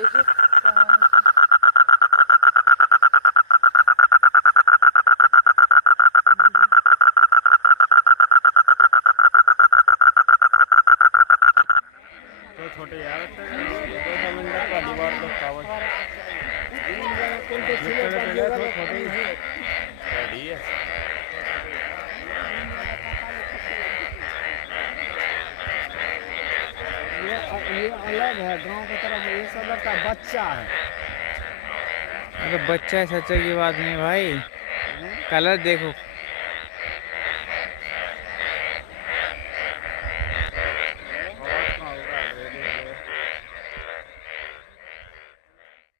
देखिए तो छोटे यार तो समंदर का दीवार तो कावज कोणते छोटे है ये अलग है गांव की तरफ, ये सब का बच्चा है। अरे बच्चा सच्चे की बात नहीं भाई, कलर देखो।